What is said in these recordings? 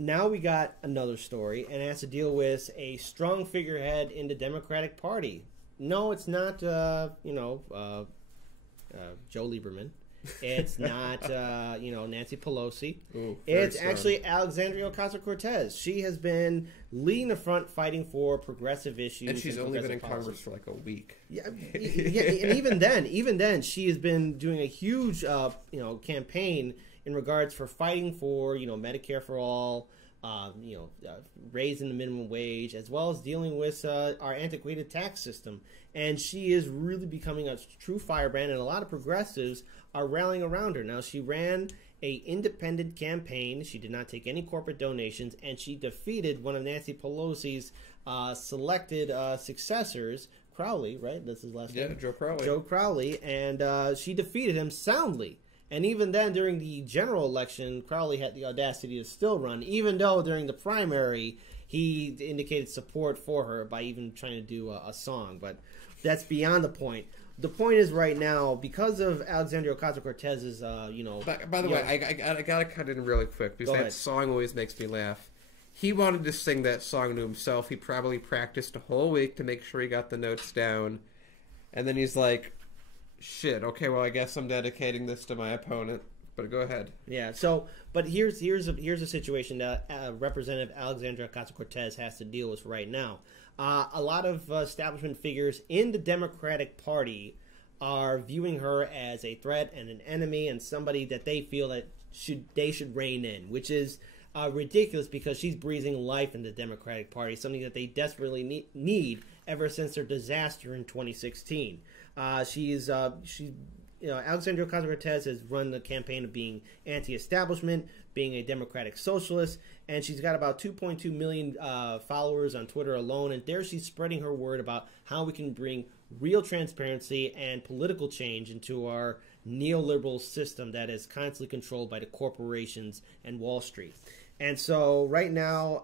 now we got another story, and it has to deal with a strong figurehead in the Democratic Party. No, it's not, Joe Lieberman. It's not, Nancy Pelosi. Ooh, it's strong. actually Alexandria Ocasio-Cortez. She has been leading the front, fighting for progressive issues. And she's only been in policies. Congress for like a week. Yeah, and even then, she has been doing a huge, campaign in regards for fighting for, Medicare for all, raising the minimum wage, as well as dealing with our antiquated tax system. And she is really becoming a true firebrand, and a lot of progressives are rallying around her. Now, she ran a independent campaign. She did not take any corporate donations, and she defeated one of Nancy Pelosi's selected successors, Crowley, right? That's his last name? Yeah, Joe Crowley. Joe Crowley, and she defeated him soundly. And even then, during the general election, Crowley had the audacity to still run, even though during the primary, he indicated support for her by even trying to do a song. But that's beyond the point. The point is right now, because of Alexandria Ocasio-Cortez's, By the way, I gotta cut in really quick, because that song always makes me laugh. He wanted to sing that song to himself. He probably practiced a whole week to make sure he got the notes down. And then he's like, shit, okay, well, I guess I'm dedicating this to my opponent. But go ahead. Yeah, but here's a situation that Representative Alexandria Ocasio-Cortez has to deal with right now. A lot of establishment figures in the Democratic Party are viewing her as a threat and an enemy and somebody that they feel that they should rein in, which is ridiculous because she's breathing life in the Democratic Party, something that they desperately need ever since their disaster in 2016. Alexandria Ocasio-Cortez has run the campaign of being anti-establishment, being a democratic socialist, and she's got about 2.2 million followers on Twitter alone, and there she's spreading her word about how we can bring real transparency and political change into our neoliberal system that is constantly controlled by the corporations and Wall Street. And so right now,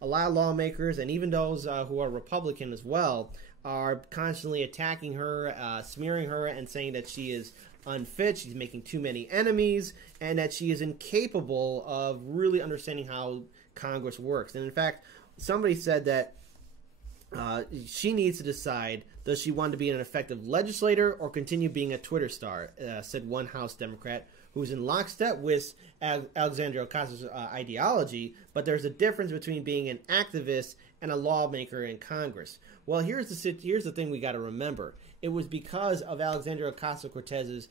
a lot of lawmakers, and even those who are Republican as well, are constantly attacking her, smearing her, and saying that she is unfit, she's making too many enemies, and that she is incapable of really understanding how Congress works. And in fact, somebody said that she needs to decide, does she want to be an effective legislator or continue being a Twitter star, said one House Democrat who's in lockstep with Alexandria Ocasio's ideology, but there's a difference between being an activist and a lawmaker in Congress. Well, here's the thing we got to remember. It was because of Alexandria Ocasio-Cortez's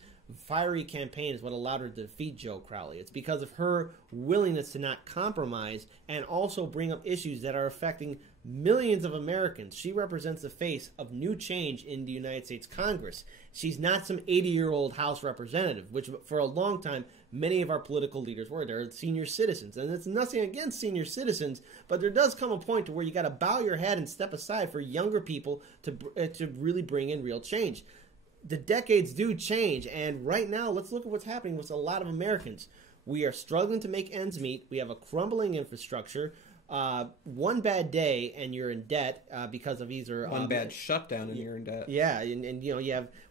fiery campaign is what allowed her to defeat Joe Crowley. It's because of her willingness to not compromise and also bring up issues that are affecting millions of Americans. She represents the face of new change in the United States Congress. She's not some 80-year-old House representative, which for a long time many of our political leaders were. They're senior citizens, and it's nothing against senior citizens, but there does come a point to where you got to bow your head and step aside for younger people to really bring in real change. The decades do change, and right now, let's look at what's happening with a lot of Americans. We are struggling to make ends meet. We have a crumbling infrastructure. One bad day and you're in debt because of either one bad shutdown and you're in debt. Yeah, and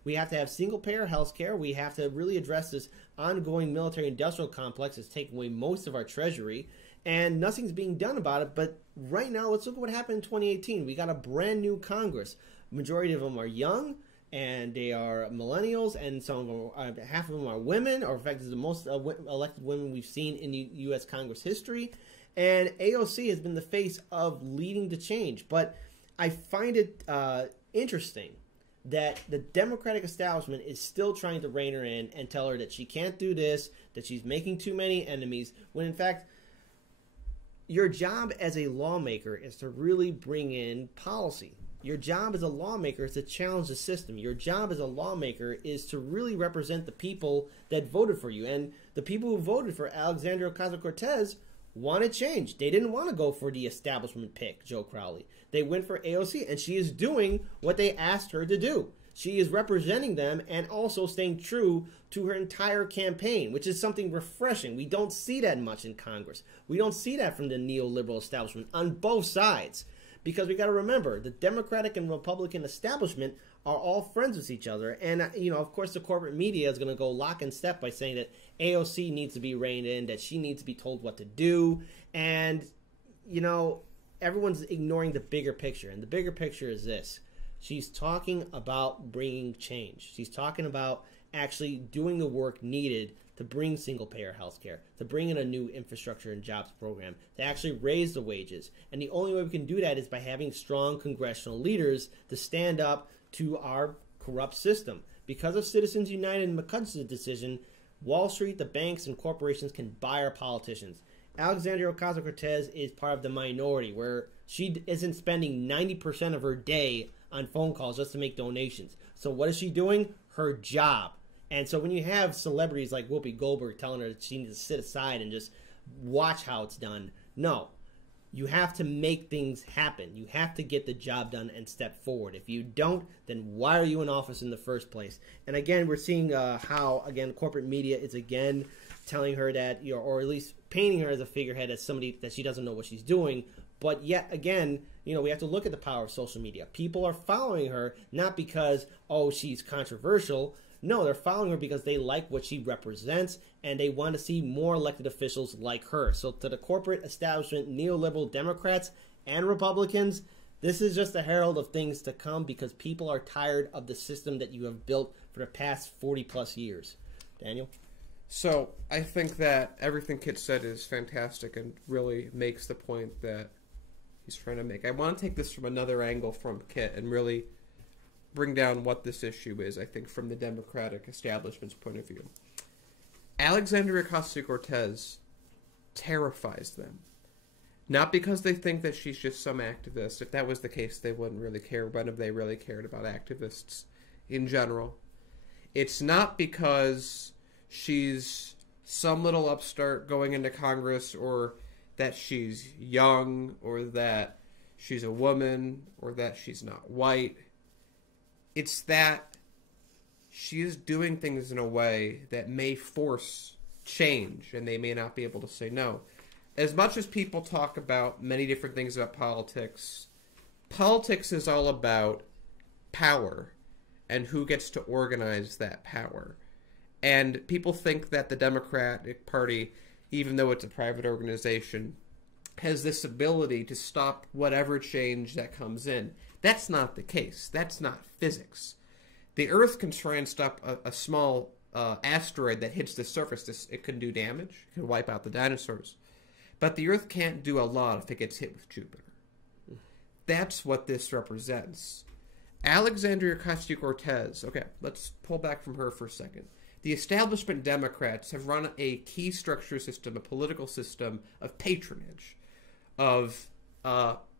we have to have single payer health care. We have to really address this ongoing military industrial complex that's taking away most of our treasury, and nothing's being done about it. But right now, let's look at what happened in 2018. We got a brand new Congress. Majority of them are young, and they are millennials, and some of them half of them are women, or in fact, it's the most elected women we've seen in the U.S. Congress history. And AOC has been the face of leading the change. But I find it interesting that the Democratic establishment is still trying to rein her in and tell her that she can't do this, that she's making too many enemies, when in fact, your job as a lawmaker is to really bring in policy. Your job as a lawmaker is to challenge the system. Your job as a lawmaker is to really represent the people that voted for you. And the people who voted for Alexandria Ocasio-Cortez wanted change. They didn't want to go for the establishment pick, Joe Crowley. They went for AOC, and she is doing what they asked her to do. She is representing them and also staying true to her entire campaign, which is something refreshing. We don't see that much in Congress. We don't see that from the neoliberal establishment on both sides. Because we got to remember, the Democratic and Republican establishment are all friends with each other. And, of course, the corporate media is going to go lock and step by saying that AOC needs to be reined in, that she needs to be told what to do. And, everyone's ignoring the bigger picture. And the bigger picture is this. She's talking about bringing change. She's talking about actually doing the work needed to bring single-payer health care, to bring in a new infrastructure and jobs program, to actually raise the wages. And the only way we can do that is by having strong congressional leaders to stand up to our corrupt system. Because of Citizens United and McCutcheon's decision, Wall Street, the banks, and corporations can buy our politicians. Alexandria Ocasio-Cortez is part of the minority, where she isn't spending 90% of her day on phone calls just to make donations. So what is she doing? Her job. And so when you have celebrities like Whoopi Goldberg telling her that she needs to sit aside and just watch how it's done, no. You have to make things happen. You have to get the job done and step forward. If you don't, then why are you in office in the first place? And again, we're seeing how, again, corporate media is again telling her that, or at least painting her as a figurehead, as somebody that she doesn't know what she's doing. But yet again, we have to look at the power of social media. People are following her not because, she's controversial. No, they're following her because they like what she represents and they want to see more elected officials like her. So to the corporate establishment, neoliberal Democrats and Republicans, this is just a herald of things to come because people are tired of the system that you have built for the past 40 plus years. Daniel? So I think that everything Kit said is fantastic and really makes the point that he's trying to make. I want to take this from another angle from Kit and really bring down what this issue is, I think, from the Democratic establishment's point of view. Alexandria Ocasio-Cortez terrifies them. Not because they think that she's just some activist. If that was the case, they wouldn't really care. When have they really cared about activists in general? It's not because she's some little upstart going into Congress, or that she's young, or that she's a woman, or that she's not white. It's that she is doing things in a way that may force change, and they may not be able to say no. As much as people talk about many different things about politics, politics is all about power and who gets to organize that power. And people think that the Democratic Party, even though it's a private organization, has this ability to stop whatever change that comes in. That's not the case. That's not physics. The Earth can try and stop a small asteroid that hits the surface. It can do damage. It can wipe out the dinosaurs. But the Earth can't do a lot if it gets hit with Jupiter. That's what this represents. Alexandria Ocasio-Cortez, okay, let's pull back from her for a second. The establishment Democrats have run a key structure system, a political system of patronage, of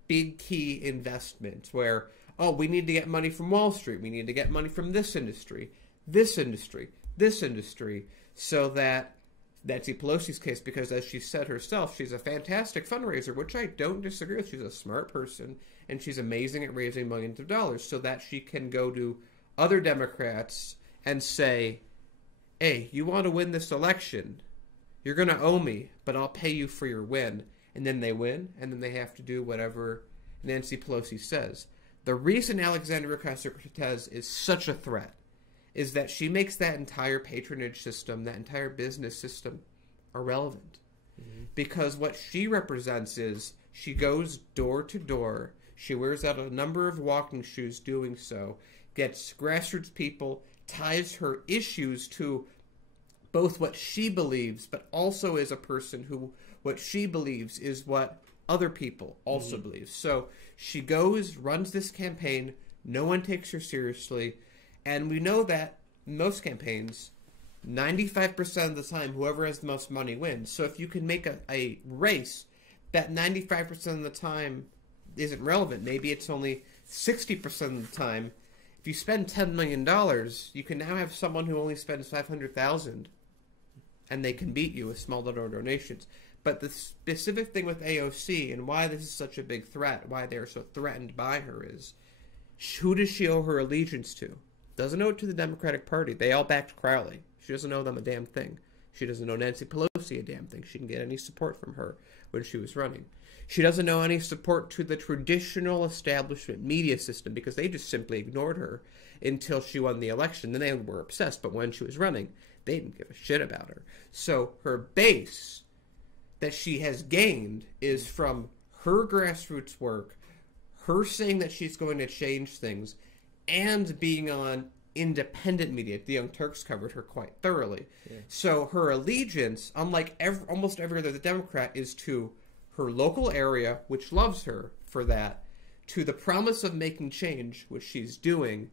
big key investments where, we need to get money from Wall Street. We need to get money from this industry, this industry, this industry, so that Nancy Pelosi's case, because as she said herself, she's a fantastic fundraiser, which I don't disagree with. She's a smart person, and she's amazing at raising millions of dollars so that she can go to other Democrats and say, hey, you want to win this election, you're going to owe me, but I'll pay you for your win. And then they win, and then they have to do whatever Nancy Pelosi says. The reason Alexandria Ocasio-Cortez is such a threat is that she makes that entire patronage system, that entire business system, irrelevant. Mm-hmm. Because what she represents is she goes door to door, she wears out a number of walking shoes doing so, gets grassroots people, ties her issues to both what she believes, but also is a person who what she believes is what other people also believe. So she goes, runs this campaign, no one takes her seriously, and we know that in most campaigns, 95% of the time, whoever has the most money wins. So if you can make a race that 95% of the time isn't relevant, maybe it's only 60% of the time, if you spend $10 million, you can now have someone who only spends $500,000, and they can beat you with small dollar donations. But the specific thing with AOC and why this is such a big threat, why they're so threatened by her is, who does she owe her allegiance to? Doesn't owe it to the Democratic Party. They all backed Crowley. She doesn't owe them a damn thing. She doesn't owe Nancy Pelosi see a damn thing. She didn't get any support from her when she was running. She doesn't know any support to the traditional establishment media system because they just simply ignored her until she won the election. Then they were obsessed, but when she was running, they didn't give a shit about her. So her base that she has gained is from her grassroots work, her saying that she's going to change things, and being on independent media. The Young Turks covered her quite thoroughly. Yeah. So her allegiance, unlike almost every other Democrat, is to her local area, which loves her for that, to the promise of making change, which she's doing,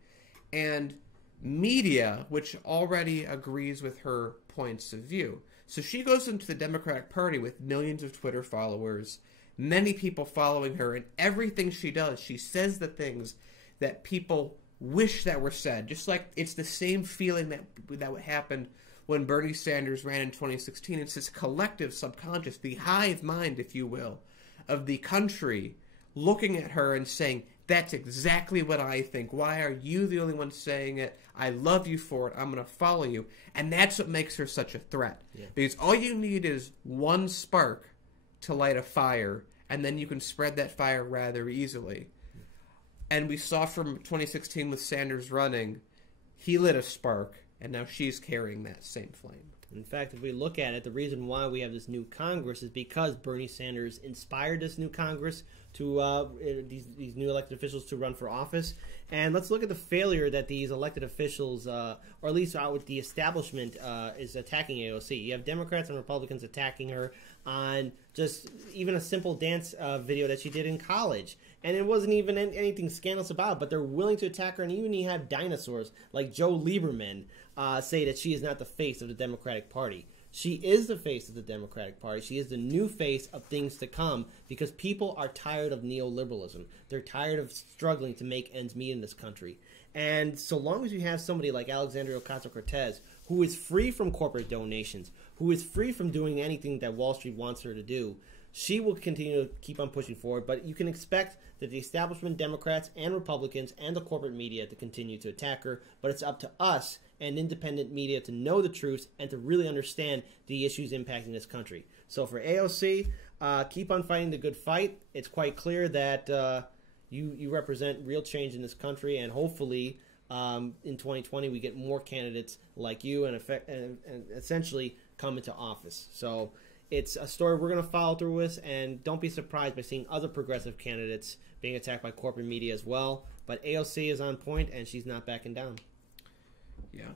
and media, which already agrees with her points of view. So she goes into the Democratic Party with millions of Twitter followers, many people following her, and everything she does, she says the things that people wish that were said. Just like it's the same feeling that happened when Bernie Sanders ran in 2016. It's this collective subconscious, the hive mind, if you will, of the country looking at her and saying, that's exactly what I think. Why are you the only one saying it? I love you for it. I'm going to follow you. And that's what makes her such a threat. Yeah. Because all you need is one spark to light a fire, and then you can spread that fire rather easily. And we saw from 2016 with Sanders running, he lit a spark, and now she's carrying that same flame. In fact, if we look at it, the reason why we have this new Congress is because Bernie Sanders inspired this new Congress to these new elected officials to run for office. And let's look at the failure that these elected officials, or at least with the establishment, is attacking AOC. You have Democrats and Republicans attacking her on just even a simple dance video that she did in college. And it wasn't even anything scandalous about it, but they're willing to attack her. And even you have dinosaurs like Joe Lieberman say that she is not the face of the Democratic Party. She is the face of the Democratic Party. She is the new face of things to come because people are tired of neoliberalism. They're tired of struggling to make ends meet in this country. And so long as you have somebody like Alexandria Ocasio-Cortez, who is free from corporate donations, who is free from doing anything that Wall Street wants her to do, she will continue to keep on pushing forward. But you can expect that the establishment Democrats and Republicans and the corporate media to continue to attack her. But it's up to us and independent media to know the truth and to really understand the issues impacting this country. So for AOC, keep on fighting the good fight. It's quite clear that you represent real change in this country, and hopefully in 2020 we get more candidates like you and essentially come into office. So it's a story we're going to follow through with, and don't be surprised by seeing other progressive candidates being attacked by corporate media as well. But AOC is on point, and she's not backing down. Yeah.